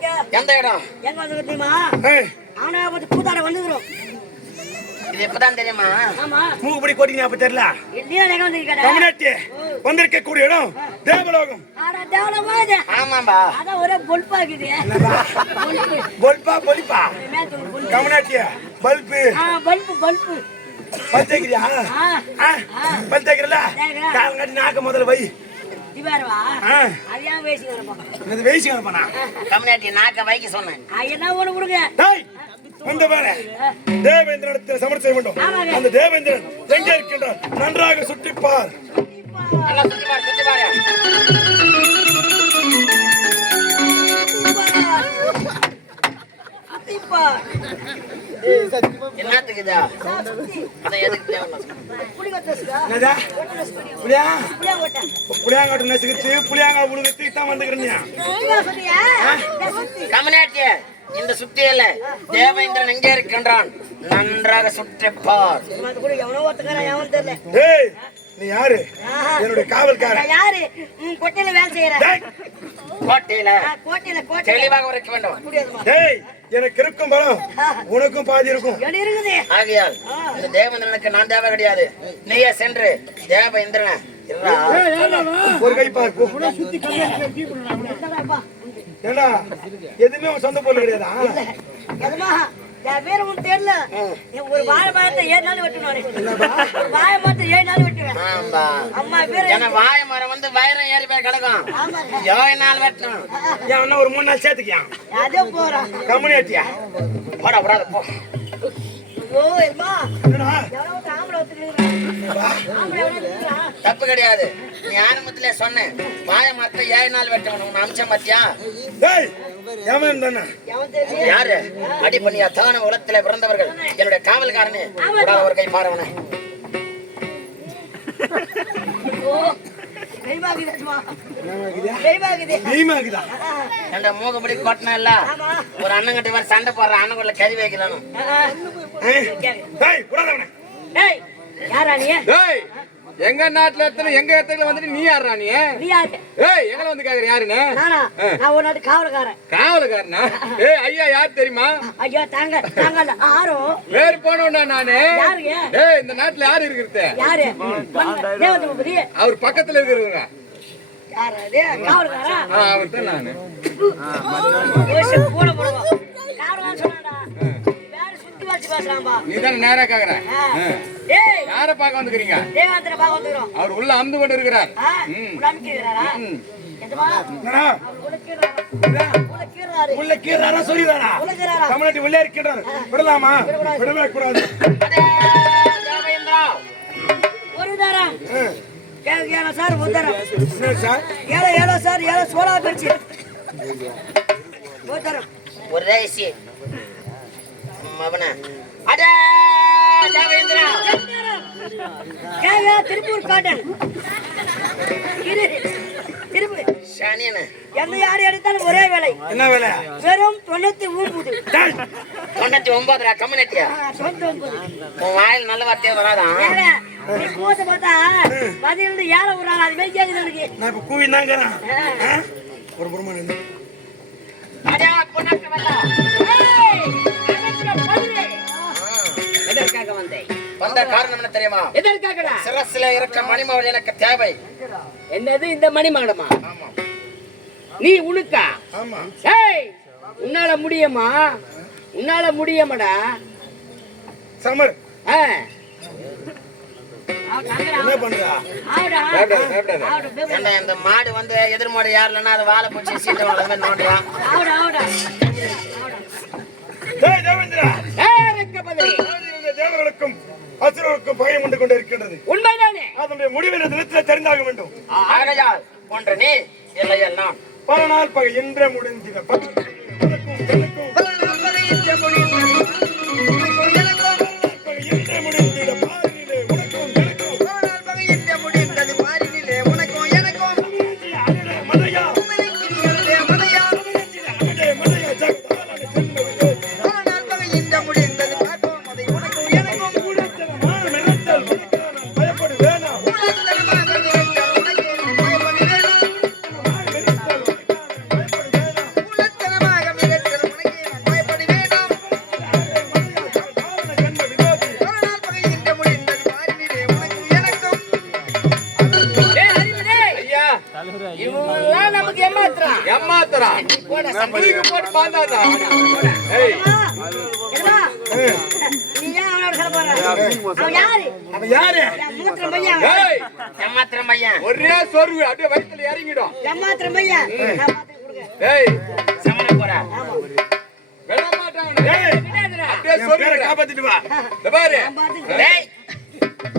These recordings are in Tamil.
வந்த இடம்? எங்க வந்து தெரியுமா? ஏய், அவனை பத்தி கூத்தாட வந்துக்கிறோம். இது தெரியுமா? ஆமா. மூக்குப்படி கோட்டிங்க அப்ப தெரியல. தமிழ்நாட்டு வந்திருக்கக்கூடிய இடம் தேவலோகம். ஆமாம்பா. அதான் ஒரே பொல்பா இருக்குது பொல்பு பொல்பா. பொலிப்பா பொல்பு? தமிழ்நாட்டிய பல்பு பல்பு பல்பு. பல் தேய்க்கிறியா? பல் தேய்க்கிறல? நாக்க முதல்ல வை. இது வெயிச்சு கிடப்பானா கம்யூனிட்டி நாக்க வைக்க சொன்னேன். என்ன ஒண்ணு கொடுங்க டேய் வந்த பாரு. தேவேந்திரனிடத்தில் சமர் செய்ய வேண்டும். அந்த தேவேந்திரன் எங்கே இருக்கின்றார் நன்றாக சுற்றிப் பார் நல்லா என்னத்துக்கு இதா அதை எதுக்கு தேவை புடிங்க தசுகா என்னதா? புளியா? புளியாங்காட்டு நசுக்கிச்சு புளியாங்கா உழுகத்துக்கு தான் வந்துக்கிறீங்க கம்யூனிட்டி இந்த சுத்தியல்ல தேவேந்திரன் எங்கே இருக்கின்றான்? நன்றாக சுற்றி பார் அது கூட எவனோ ஒருத்தக்காரன் எவன் தெரியல டேய் நீ யாரு. என்னுடைய காவல்காரன். யாரு? கொட்டையில வேலை செய்யறேன். டேய். கோட்டையில கோட்டையில. தெளிவாக உரைக்க வேண்டும் எனக்கு இருக்கும் பலம். உனக்கும் பாதி இருக்கும். ஆகையால் இந்த தேவேந்திரனுக்கு நான் தேவை கிடையாது. நீயே சென்று தேவேந்திரன் இருடா. ஒரு கை பார் போ. இந்தடாப்பா. ஏண்டா? எதுவுமே உன் சொந்த பொருள் கிடையாதா? என் பேரு உனக்கு தெரியல. ஒரு வாழை மரத்தை ஏழு நாள் வெட்டுனாரு ஒரு வாழை மரத்தை ஏழு நாள் வெட்டுவேன். அம்மா பேரு ஏன்னா வாழை மரம் வந்து வயிறம் ஏறி போய் கிடக்கும்? ஏழு நாள் வெட்டணும். ஏன் ஒரு மூணு நாள் சேர்த்துக்கியா? அதே போறான் கம்யூனிட்டியா போடா போடாத போ. தப்பு கிடையாது. நீ ஆரம்பத்திலே சொன்னேன் வாழை மரத்தை ஏழு நாள் வெட்டணும். உன் அம்சம் பத்தியா யாரு? அடி பண்ணியா தான உலகத்திலே பிறந்தவர்கள். என்னுடைய காவல்காரனே. ஒரு கை பாருவனே மூகப்படி கொட்டினா இல்ல ஒரு அண்ணன் கட்டி வர சண்டை போடுற அண்ணன் கறி வைக்கிறானு எங்க நாட்டுல எத்தனை எங்க இடத்துல வந்துட்டு நீ யாரா நீ? நீ யாரு? ஏய் எங்களை வந்து கேக்குற யாருன்னு? நானா? நான் ஒரு நாட்டு காவலக்காரன் காவலுக்காரனா ஏய் ஐயா யார் தெரியுமா? ஐயா தாங்க தாங்க ஆரோ. வேறு போனோம்டா நானு? யாருங்க? ஏய் இந்த நாட்டுல யாரு இருக்கிறது? யாரு? அவர் பக்கத்துல இருக்கிறவங்க. யாரு அது? காவலக்காரா ஆ, அவர்தான் நானு. போட போடுவோம் காவலக்காரன் சுத்தி வச்சு பேசுறான்பா நீ தானே நேரா கேக்குற? ஏய். யார வந்துக்கிறீங்க பாக்க வந்துக்கிறோம் அவர் உள்ள அந்து கொண்டு இருக்கிறார். உள்ள கீறாரா சொல்லிடுறாரா? உள்ளே இருக்கின்றார். விடலாமா? விடவே கூடாது. ஒரு தரம். ஏழு சார் ஒரு தரம். என்ன சார். ஏழை ஏழை சார் ஏழை சோழா பெருச்சு ஒரு மவன. அடே தேவேந்திரா. திருப்பூர் காட்டன். யார் எடுத்தாலும் ஒரே வேலை. என்ன வேலை? வெறும் தொண்ணூத்தி ஒன்பது தொண்ணூத்தி ஒன்பதுரா கம்யூனிட்டியா தொண்ணூத்தி ஒன்பது உன் வாயில் நல்ல வார்த்தையே வராதான் ஏங்க, நீ போட்டு பார்த்தா பதில் ஏழை விடுறாங்க அது மாதிரி கேக்குது எனக்கு. நான் இப்ப கூவி தாங்கிறேன் ஒரு புறமா நின்று அடே பொண்ணாக்க வந்த காரணம் என்ன தெரியுமா? எதற்காகடா? சிரஸ்ல இருக்க மணிமவள் எனக்கு தேவை. என்னது இந்த மணிமகடமா? நீ உனக்கா? ஏய் உன்னால முடியுமா? உன்னால முடியுமாடா? சமர். இந்த மாடு வந்து எதிர் மாடு யார் இல்லைன்னா அது வாழை பூச்சி சீட்டு வாழை நோண்டியா? தேவர்களுக்கும் அசுரர்களுக்கும் பகை கொண்டு கொண்டு இருக்கின்றது உண்மைதானே? அதனுடைய முடிவை இந்த தினத்தில் தெரிந்தாக வேண்டும். ஆகையால் ஒன்று நீ இல்லையல் நான். பல நாள் பகை இன்றே முடிந்திட உனக்கும் பாந்தாதா? ஏய். என்னடா? நீ ஏன் அவனோட சொல்ல போற? அவன் யாரு? அவன் யாரு? என் மூத்திரம் பையன். ஏய். ஏமாத்திரம் பையன். ஒரே சொருவு. அப்படியே வயித்துல இறங்கிடும். ஏமாத்திரம் பையன். ஏய். போறா. விட ஏய், அப்படியே சொருவு. காப்பாத்திட்டு வா. இந்த பாரு. டேய்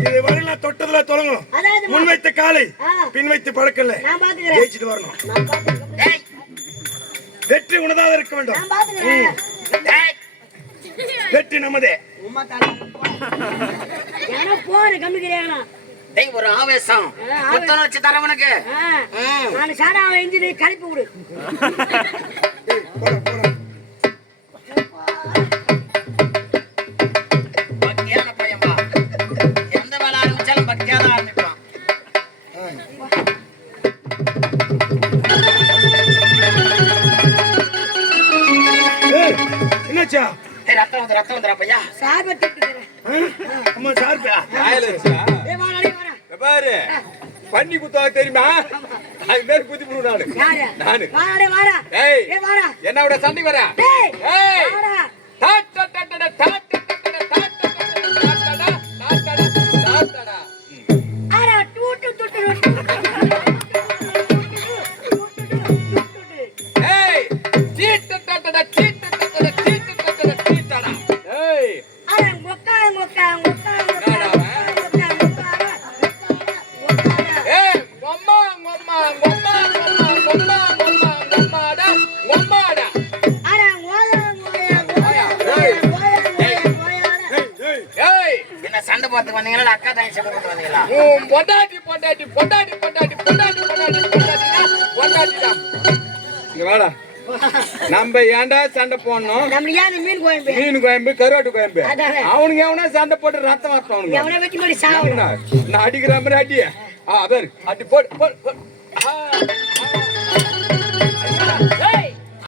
இது வரல தொட்டதுல தொடங்கும் அதாவது முன் வைத்த காலை. பின் வைத்து பழக்கல. ஜெயிச்சிட்டு வரணும். வெற்றி உனதாக இருக்க வேண்டும். நான் பார்த்துக்கிறேன். டேய் வெற்றி நமதே. போற கம்மிக்கிறேன். டேய் ஒரு ஆவேசம். தரவனுக்கு ம். நான் சாடா அவன் எஞ்சினு கழிப்பு விடு ரத்தம் வந்து ரத்தம் வந்துடா பையா. சார்பை தட்டுக்கிறேன். பாரு. பண்ணி குத்தா தெரியுமா? அது மேல குத்தி விடுவானு நானு. வாடா ஏய் ஏ வாடா. என்ன விட சந்தி வரேன் ஏய். போறதுக்கு வந்தீங்களா? அக்கா தங்கி சண்டை போட்டு வந்தீங்களா? பொண்டாட்டி பொண்டாட்டி பொண்டாட்டி பொண்டாட்டி பொண்டாட்டி பொண்டாட்டி பொண்டாட்டி வாடா. நம்ம ஏன்டா சண்டை போடணும்? மீன் கோயம்பு மீன் கோயம்பு கருவாட்டு கோயம்பு அவனுக்கு எவனா சண்டை போட்டு ரத்தம் வரட்டும் நான் அடிக்கிற மாதிரி அடிய? ஆ பேர் அடி போட்டு போட்டு